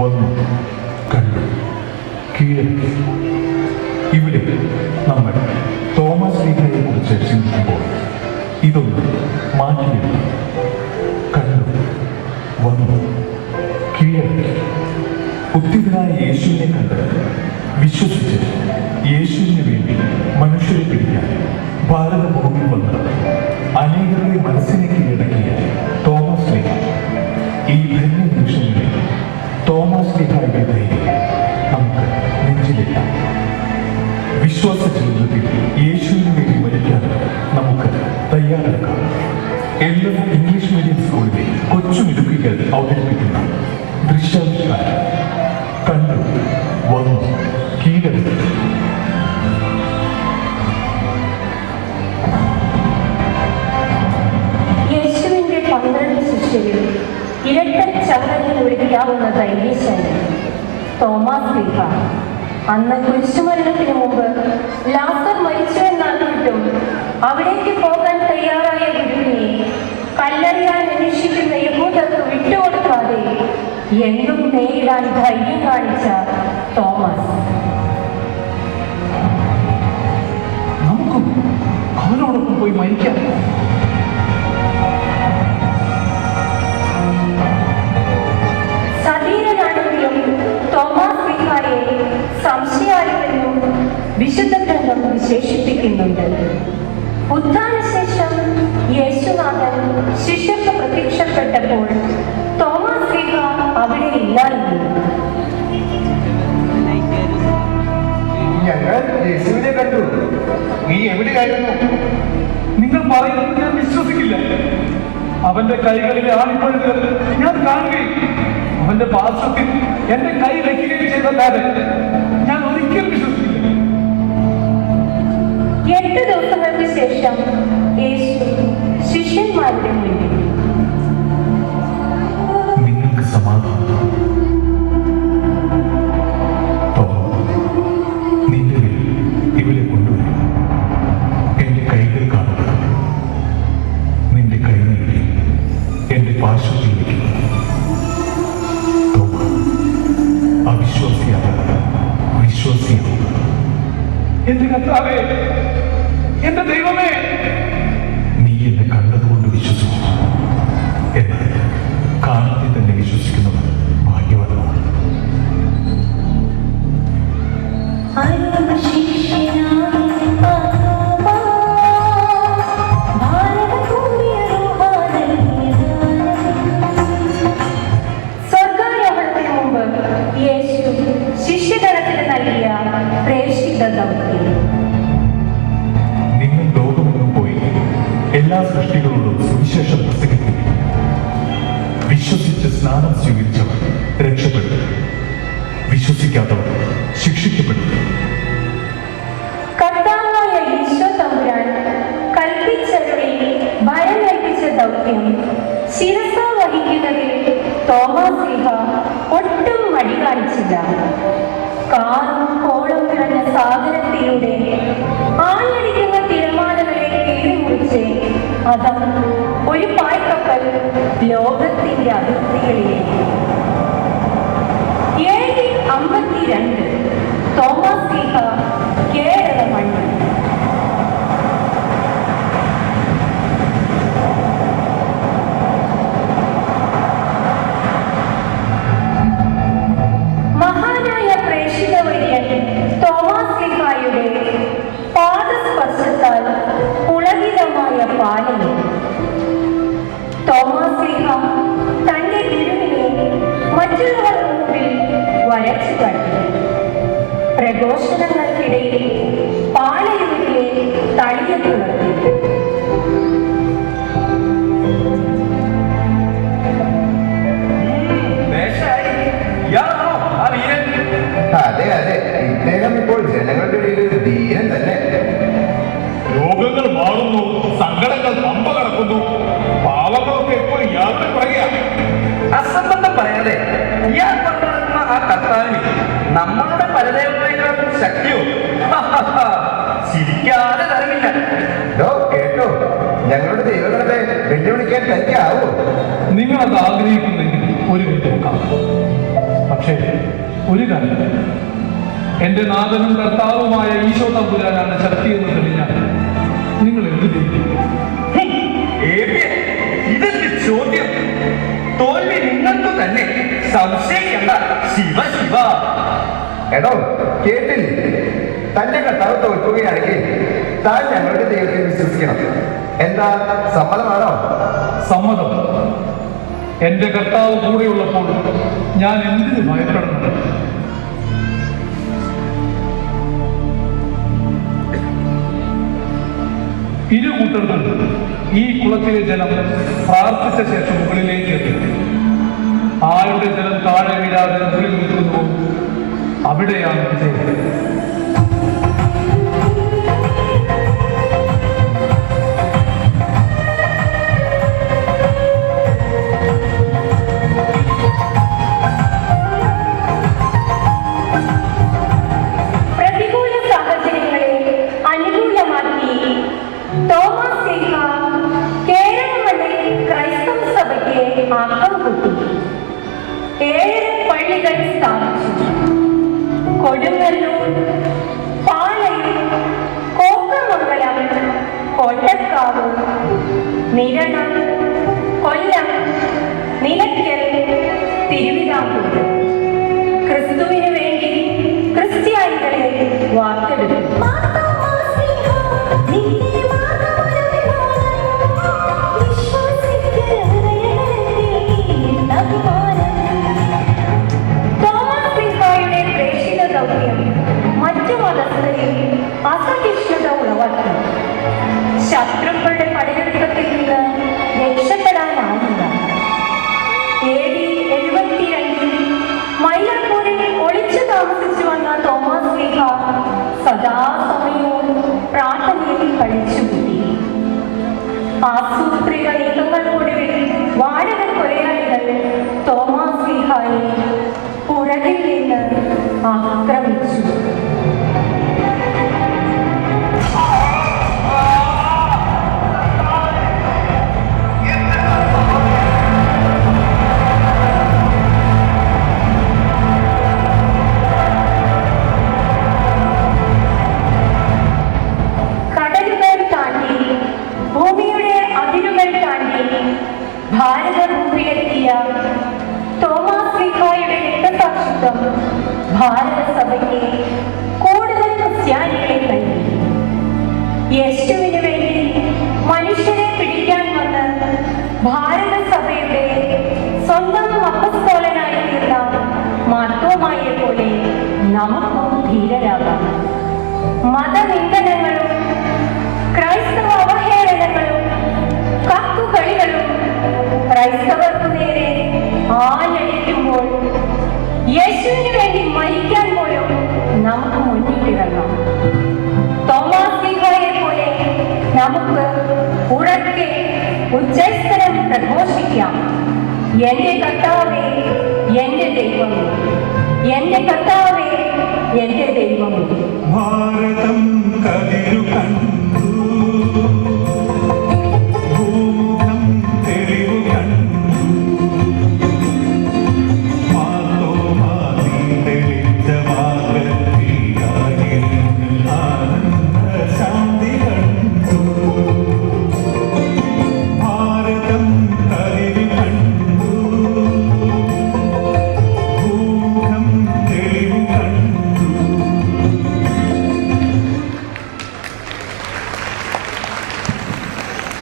വന്നു, കണ്ടു, കീഴടക്കി. ഇവിടെ നമ്മൾ തോമസ് ലീഗയെ കുറിച്ച് ചിന്തിക്കുമ്പോൾ ഇതൊന്ന് മാറ്റിയെടുത്തു. കണ്ടു, വന്നു, കീഴടക്കി. ഉത്തിതനായ യേശുവിനെ കണ്ട് വിശ്വസിച്ച് യേശുവിന് വേണ്ടി മനുഷ്യരെ പിടിക്കാൻ ഭാരതഭൂമിയിൽ വന്ന് അനേകരുടെ മനസ്സിനെ കീഴടക്കിയ തോമസ് ലീഗ. ഈ ധന്യ നിമിഷങ്ങളിൽ തോമസ് ലീഗയുടെ ധൈര്യം നമുക്ക് നെഞ്ചിലെത്താം. വിശ്വാസ ജീവിതത്തിൽ യേശുവിന് വേണ്ടി മരിക്കാൻ നമുക്ക് തയ്യാറെടുക്കാം. എല്ലാ ഇംഗ്ലീഷ് മീഡിയം സ്കൂളിലെ കൊച്ചുമിടുക്കികൾ അവതരിപ്പിക്കുന്ന ദൃശ്യാവിഷ്കാരം കണ്ടു, വന്നു, കീഴടക്കി. യേശുവിന്റെ 12 ശിഷ്യരിൽ ഇരട്ട ചവറിൽ ഒഴിക്കാവുന്ന ധൈര്യശാലി തോമസ് ലീഗ. അന്ന് കുരിശുമരണത്തിന് മുമ്പ് ലാസർ മരിച്ചു എന്നറിഞ്ഞിട്ടും അവിടേക്ക് പോകാൻ തയ്യാറായ ഗുരുവിനെ കല്ലറിയാൻ അന്വേഷിക്കുന്ന യഹൂദർക്ക് വിട്ടുകൊടുക്കാതെ എന്തും നേരിടാൻ ധൈര്യം കാണിച്ച തോമസ്. നമുക്കും അവനോടൊപ്പം പോയി മരിക്കാം. സധീരനാണെങ്കിലും തോമസ് ലീഗയെ സംശയാലുവെന്നും വിശുദ്ധ ഗ്രന്ഥം വിശേഷിപ്പിക്കുന്നുണ്ട്. ഉത്ഥാനശേഷം യേശുനാഥൻ ശിഷ്യർക്ക് പ്രത്യക്ഷപ്പെട്ടപ്പോൾ തോമസ് ലീഗ അവിടെ ഇല്ലായിരുന്നു. ഞങ്ങൾ യേശുവിനെ കണ്ടു. നീ എവിടെയായിരുന്നു? നിങ്ങൾ പറയുന്നത് ഞാൻ വിശ്വസിക്കില്ല. അവന്റെ കൈകളിലെ ആണിപ്പഴുകൾ ഞാൻ കാണുകയും അവന്റെ പാർശ്വത്തിൽ എന്റെ കൈ വയ്ക്കുകയും ചെയ്തല്ലാതെ ഞാൻ ഒരിക്കലും വിശ്വസിക്കില്ല. 8 ദിവസങ്ങൾക്ക് ശേഷം യേശു ശിഷ്യന്മാരുടെ മുന്നിൽ നിങ്ങൾക്ക് സമാധാനം. നിന്റെ ഇവിടെ കൊണ്ടുവരും. എന്റെ കൈകൾ കാണുക. നിന്റെ കൈ നീട്ടി എന്റെ പാർശ്വത്തിൽ വയ്ക്കുക. അവിശ്വാസിയാവുക, വിശ്വാസിയാവുക. എന്റെ കർത്താവേ, എന്റെ ദൈവമേ, നീ എന്നെ കണ്ടതുകൊണ്ട് വിശ്വസിച്ചു. എന്നാൽ കാണാതെ തന്നെ വിശ്വസിക്കുന്നവർ ഭാഗ്യവാന്മാർ. സ്വർഗാരോഹണത്തിന് മുമ്പ് യേശു ശിഷ്യഗണത്തിന് നൽകിയ പ്രേക്ഷിത ദൗത്യം. നിങ്ങൾ ലോകമെങ്ങും പോയി എല്ലാ സൃഷ്ടികളോടും സുവിശേഷം പ്രസംഗിക്കുന്നു. വിശ്വസിച്ച് സ്നാനം സ്വീകരിച്ചവർ രക്ഷപ്പെടും, വിശ്വസിക്കാത്തവർ ശിക്ഷിക്കപ്പെടും. കർത്താവായ ഈശോ തമ്പുരാൻ കൽപ്പിച്ചവരെ ഭയം കൽപ്പിച്ച ദൗത്യം ശിരസ വഹിക്കുന്നതിൽ തോമസ് ലീഗ ഒട്ടും മടി കാണിച്ചില്ല. കാറും കോളം നിറഞ്ഞ സാഗരത്തിലൂടെ ആഞ്ഞടിക്കുന്ന തിരമാലകളെ കീറിമുറിച്ച് അതം ഒരു പായ്ക്കപ്പൽ ലോകത്തിന്റെ അതിർത്തികളിലേക്ക്. 7:52 തോമസ് ലീഗ കേരള മണ്ണിൽ. മഹാനായ പ്രേക്ഷിത വര്യൻ തോമസ് ലീഗയുടെ പാദസ്പർശത്താൽ പുളകിതമായ പാലനം. തോമസ് ലീഗ തന്റെ ഗുരുവിനെ മറ്റുള്ളവർക്ക് മുമ്പിൽ വരച്ചു കാട്ടി. പ്രഘോഷണങ്ങൾക്കിടയിൽ പാലയുവിലെ തളിയെ പുലർത്തി. അതെ അതെ, ഇദ്ദേഹം ഇപ്പോൾ ജനങ്ങളുടെ ഇടയിൽ ധീരൻ തന്നെ. രോഗങ്ങൾ മാറുന്നു, സങ്കടങ്ങൾ പമ്പ കടക്കുന്നു, പാവങ്ങളൊക്കെ ഇപ്പോൾ യാത്ര പറയുക. അസംബന്ധം പറയാതെ ഇയാൾ കൊണ്ടുവരുന്ന ആ കർത്താവിന് നമ്മളുടെ പരദേവതയേക്കാൾ ശക്തിയോ? ചിരിക്കാതെ തരമില്ല. കേട്ടോ, ഞങ്ങളുടെ ദൈവങ്ങളെ വെല്ലുവിളിക്കാൻ തനിക്കാവോ? നിങ്ങളത് ആഗ്രഹിക്കുന്നെങ്കിൽ ഒരു മിനിറ്റ് നോക്കാം. പക്ഷേ ഒരു കാര്യം, എന്റെ നാഥനും കർത്താവുമായ ഈശോ തമ്പുരാനാണ് ശക്തി എന്ന് തെളിഞ്ഞാൽ നിങ്ങൾ എന്ത് ചെയ്യും? ഇതെന്ത് ചോദ്യം? തോൽവി നിങ്ങൾക്ക് തന്നെ, സംശയിക്കണ്ട. ശിവ ശിവ. എടോ, കേട്ടില്ലേ? തന്റെ കർത്താവ് തോൽക്കുകയാണെങ്കിൽ താൻ ഞങ്ങളുടെ ദൈവത്തിൽ വിശ്വസിക്കണം. എന്താ, സമ്മതമാണോ? സമ്മതം. എന്റെ കർത്താവ് കൂടെയുള്ളപ്പോൾ ഞാൻ എന്തിനു ഭയപ്പെടണം? ഇരു കൂട്ടർക്കും ഈ കുളത്തിലെ ജലം പ്രാർത്ഥിച്ച ശേഷം മുകളിലേക്ക് എത്തി. ആരുടെ ജലം താഴെ വീഴാതെ മുകളിൽ നിൽക്കുന്നു, അവിടെയാണ് വിജയം. പ്രതികൂല സാഹചര്യങ്ങളെ അനുകൂലമാക്കി തോമസ് ശ്ലീഹ കേരളത്തിലെ ക്രൈസ്തവ സഭയ്ക്ക് ആക്കം കൂട്ടി. 7 പള്ളികൾ സ്ഥാപിച്ചു. കൊടുങ്ങല്ലൂർ, പാലയൂർ, കോക്കമംഗലം, കൊട്ടക്കാവ്, നിരണം, കൊല്ലം, നിലയ്ക്കൽ, തിരുവിതാംകൂർ ക്രിസ്തുവിന് വേണ്ടി ക്രിസ്ത്യാനികളെ വാർത്തെടുത്തു. തോമസ് ശ്ലീഹായുടെ പ്രേക്ഷിത ദൗത്യം മറ്റു മതസ്ഥരിൽ അസഹിഷ്ണുത ഉളവാക്കി. ശത്രുക്കളുടെ പടയൊരുക്കത്തിൽ നിന്ന് രക്ഷപ്പെടാനായില്ല. AD 72 മൈലപ്പൂരിൽ ഒളിച്ചു താമസിച്ചു വന്ന തോമസ് ശ്ലീഹ സദാസമയവും പ്രാർത്ഥനയിൽ കഴിച്ചുകൂട്ടി. ആസൂത്രിത നീക്കങ്ങൾക്കൊടുവിൽ വാടക കൊലയാളികൾ തോമസ് ശ്ലീഹായെ പുറകിൽ നിന്ന് ആക്രമിച്ചു. കടലുകൾ താണ്ടി, ഭൂമിയുടെ അതിരുകൾ താണ്ടി ഭാരതഭൂമിയിലെത്തിയ തോമസ് ശ്ലീഹായുടെ രക്തസാക്ഷിത്വം ഭാരതസഭയ്ക്ക് കൂടുതൽ ക്രിസ്ത്യാനികളെ നൽകി. യേശുവിന് വേണ്ടി മനുഷ്യരെ പിടിക്കാൻ വന്ന് ഭാരതസഭയുടെ സ്വന്തം അപ്പസ്തോലനായി തീർന്ന മാർത്തോമായെ പോലെ നമുക്കും ധീരരാകാം. മതനിന്ദനങ്ങളും ക്രൈസ്തവ അവഹേളനങ്ങളും കക്കുകളികളും ക്രൈസ്തവർക്ക് നേരെ ആഞ്ഞടിക്കുമ്പോൾ യേശുവിന് വേണ്ടി മരിക്കാൻ പോലും നമുക്ക് മുന്നിട്ടിറങ്ങാം. തോമസ് ശ്ലീഹായെ പോലെ നമുക്ക് ഉറക്കെ ഉച്ചസ്ഥലം പ്രഘോഷിക്കാം. എന്റെ കർത്താവേ, എന്റെ ദൈവമേ, എന്റെ കർത്താവേ, എന്റെ ദൈവമേ. ഭാരതം കതിരു